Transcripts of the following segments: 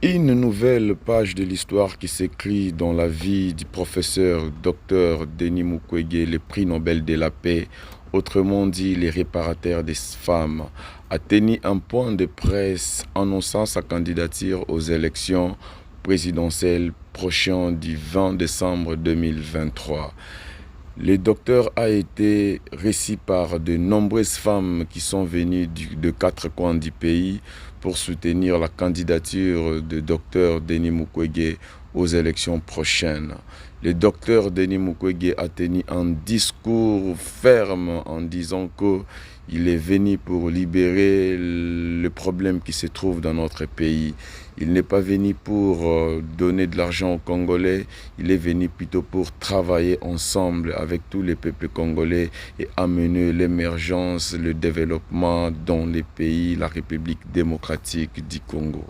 Une nouvelle page de l'histoire qui s'écrit dans la vie du professeur Dr Denis Mukwege, le prix Nobel de la paix, autrement dit les réparateurs des femmes, a tenu un point de presse annonçant sa candidature aux élections présidentielles prochaines du 20 décembre 2023. Le docteur a été reçu par de nombreuses femmes qui sont venues de quatre coins du pays pour soutenir la candidature de docteur Denis Mukwege aux élections prochaines. Le docteur Denis Mukwege a tenu un discours ferme en disant qu'il est venu pour libérer le problème qui se trouve dans notre pays. Il n'est pas venu pour donner de l'argent aux Congolais, il est venu plutôt pour travailler ensemble avec tous les peuples congolais et amener l'émergence, le développement dans les pays, la République démocratique du Congo.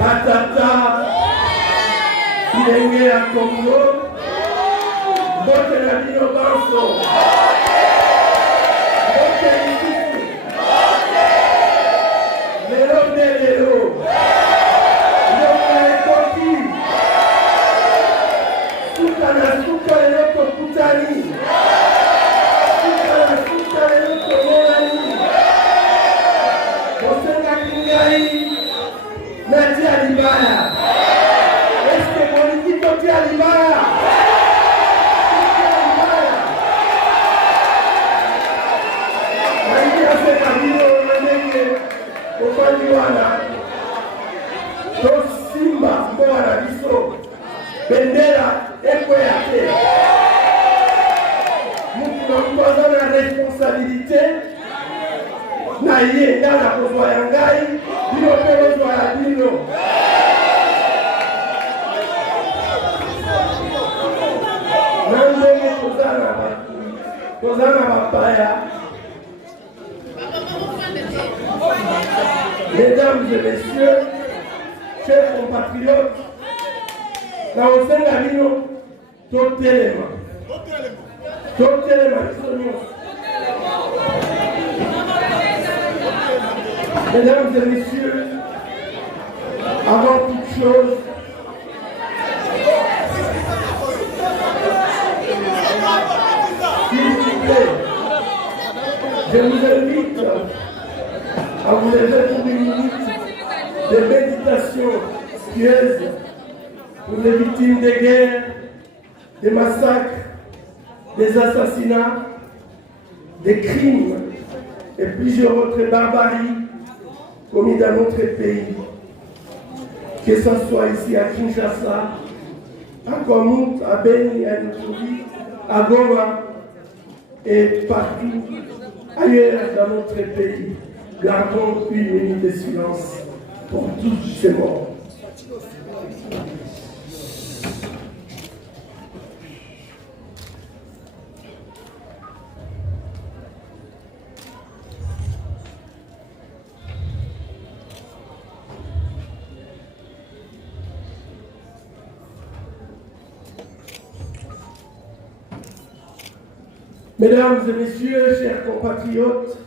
Batata, Ilenge à Congo, Bote la Bino Banso, Bote Lisusu, Lelo de Lelo, Yoka Ekoti, Suka na Suka Lelo Kutani, Suka na Suka Lelo Molani, Bosenga Kingai, Nadia Libaya. Est-ce que politique Nadia Libaya? Nadia fait Kabilo Nenge Obandiwana. Simba Mboana Biso. Bendera Ekoyate. Nous avons la responsabilité. Naye Nana Kozoyangai. Bino Perozo ya Bino. Nandenge Kozana Bapaya. Mesdames et messieurs, chers compatriotes, na osenga bino totelema. Mesdames et messieurs, avant toute chose, s'il vous plaît, je vous invite à vous lever pour une minute de méditation pieuse pour les victimes des guerres, des massacres, des assassinats, des crimes et plusieurs autres barbaries commis dans notre pays, que ce soit ici à Kinshasa, à Komut, à Beni, à Nuturi, à Goma et partout ailleurs dans notre pays. Gardons une minute de silence pour tous ces morts. Mesdames et messieurs, chers compatriotes,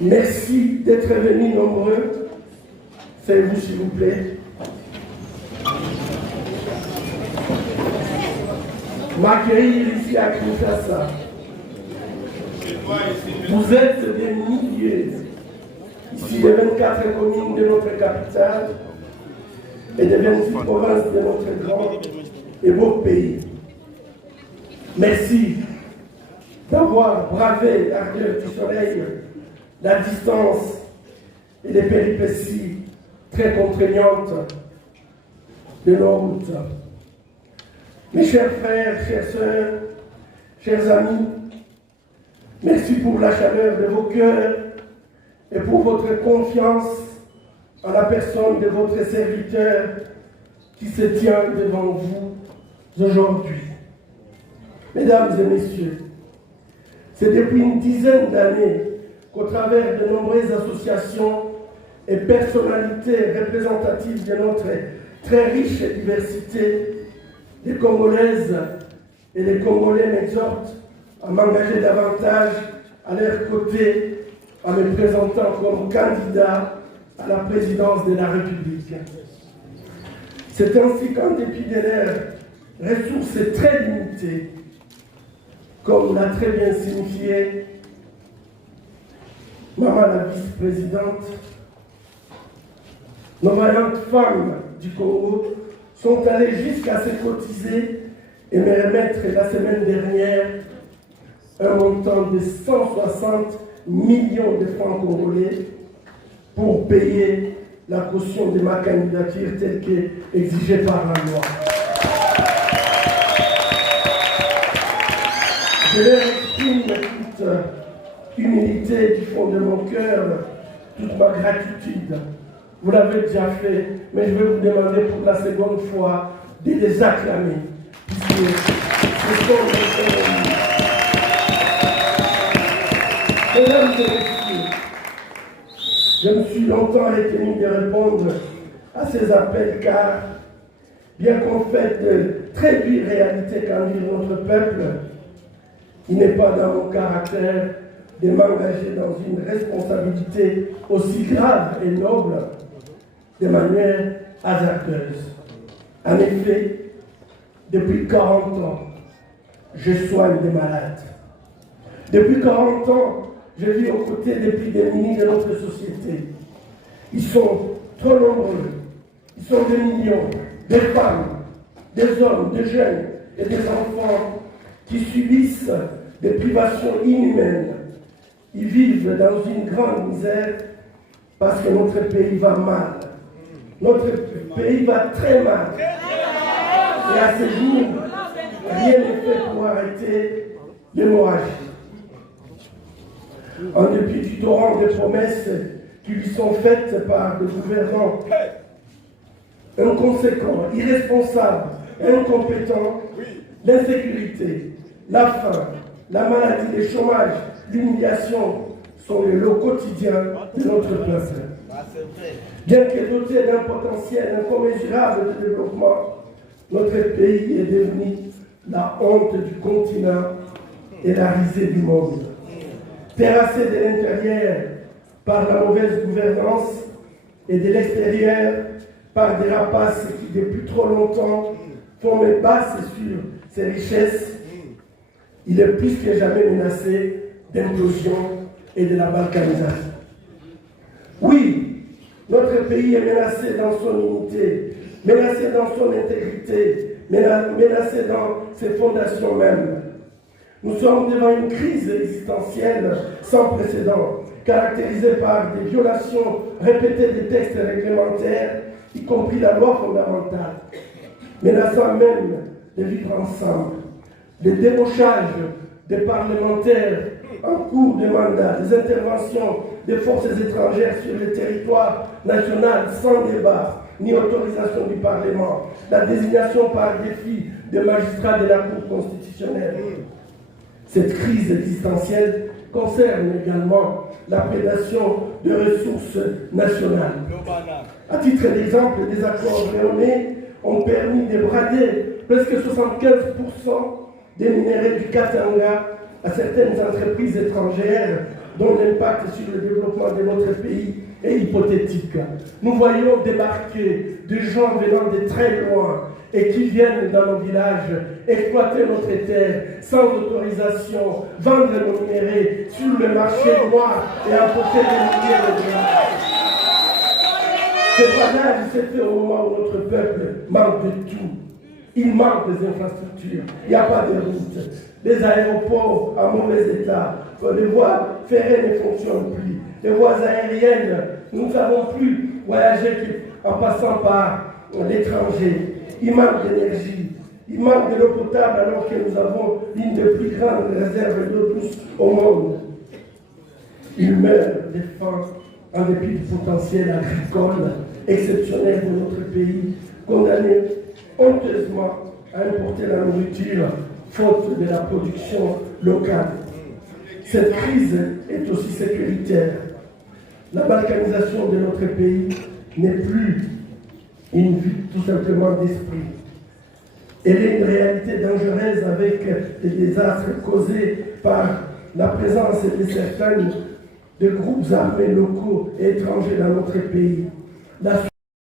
merci d'être venus nombreux. Faites-vous s'il vous plaît. M'accueillir ici à Kinshasa. Vous êtes des milliers, ici des 24 communes de notre capitale et des 26 provinces de notre grand et beau pays. Merci d'avoir bravé l'ardeur du soleil, la distance et les péripéties très contraignantes de nos routes. Mes chers frères, chères sœurs, chers amis, merci pour la chaleur de vos cœurs et pour votre confiance en la personne de votre serviteur qui se tient devant vous aujourd'hui. Mesdames et messieurs, c'est depuis une dizaine d'années qu'au travers de nombreuses associations et personnalités représentatives de notre très riche diversité, les Congolaises et les Congolais m'exhortent à m'engager davantage à leur côté en me présentant comme candidat à la présidence de la République. C'est ainsi qu'en dépit de leurs ressources très limitées, comme l'a très bien signifié Maman la vice-présidente, nos vaillantes femmes du Congo sont allées jusqu'à se cotiser et me remettre la semaine dernière un montant de 160 millions de francs congolais pour payer la caution de ma candidature telle qu'exigée par la loi. Je leur exprime toute humilité du fond de mon cœur, toute ma gratitude. Vous l'avez déjà fait, mais je vais vous demander pour la seconde fois de les acclamer, puisque ce sont les ennemis. Mesdames et messieurs, je me suis longtemps retenu de répondre à ces appels car, bien qu'on fait de très dures réalités qu'endure notre peuple, il n'est pas dans mon caractère de m'engager dans une responsabilité aussi grave et noble de manière hasardeuse. En effet, depuis 40 ans, je soigne des malades. Depuis 40 ans, je vis aux côtés des plus démunis de notre société. Ils sont trop nombreux. Ils sont des millions, des femmes, des hommes, des jeunes et des enfants qui subissent des privations inhumaines. Ils vivent dans une grande misère parce que notre pays va mal. Notre pays va très mal. Et à ce jour, rien n'est fait pour arrêter l'hémorragie. En dépit du torrent de promesses qui lui sont faites par des gouvernants inconséquents, irresponsables, incompétents, l'insécurité, la faim, la maladie, le chômage, l'humiliation sont le lot quotidien de notre peuple. Bien que doté d'un potentiel incommensurable de développement, notre pays est devenu la honte du continent et la risée du monde. Terrassé de l'intérieur par la mauvaise gouvernance et de l'extérieur par des rapaces qui depuis trop longtemps font les basses sur ses richesses, il est plus que jamais menacé d'implosion et de la balkanisation. Oui, notre pays est menacé dans son unité, menacé dans son intégrité, menacé dans ses fondations mêmes. Nous sommes devant une crise existentielle sans précédent, caractérisée par des violations répétées des textes réglementaires, y compris la loi fondamentale, menaçant même de vivre ensemble. Les débauchages des parlementaires en cours de mandat, des interventions des forces étrangères sur le territoire national sans débat ni autorisation du Parlement, la désignation par défi des magistrats de la Cour constitutionnelle. Cette crise existentielle concerne également la prédation de ressources nationales. À titre d'exemple, les accords réunionnais ont permis de brader presque 75% des minéraux du Katanga à certaines entreprises étrangères dont l'impact sur le développement de notre pays est hypothétique. Nous voyons débarquer des gens venant de très loin et qui viennent dans nos villages exploiter notre terre sans autorisation, vendre nos minéraux sur le marché noir et apporter des milliers de dollars. Ce bradage s'est fait au moment où notre peuple manque de tout. Il manque des infrastructures, il n'y a pas de routes, des aéroports en mauvais état, les voies ferrées ne fonctionnent plus, les voies aériennes, nous ne savons plus voyager en passant par l'étranger. Il manque d'énergie, il manque de l'eau potable alors que nous avons l'une des plus grandes réserves d'eau douce au monde. Il meurt de faim en dépit du potentiel agricole exceptionnel de notre pays, condamné honteusement à importer la nourriture faute de la production locale. Cette crise est aussi sécuritaire. La balkanisation de notre pays n'est plus une vue tout simplement d'esprit. Elle est une réalité dangereuse avec des désastres causés par la présence de certains de groupes armés locaux et étrangers dans notre pays.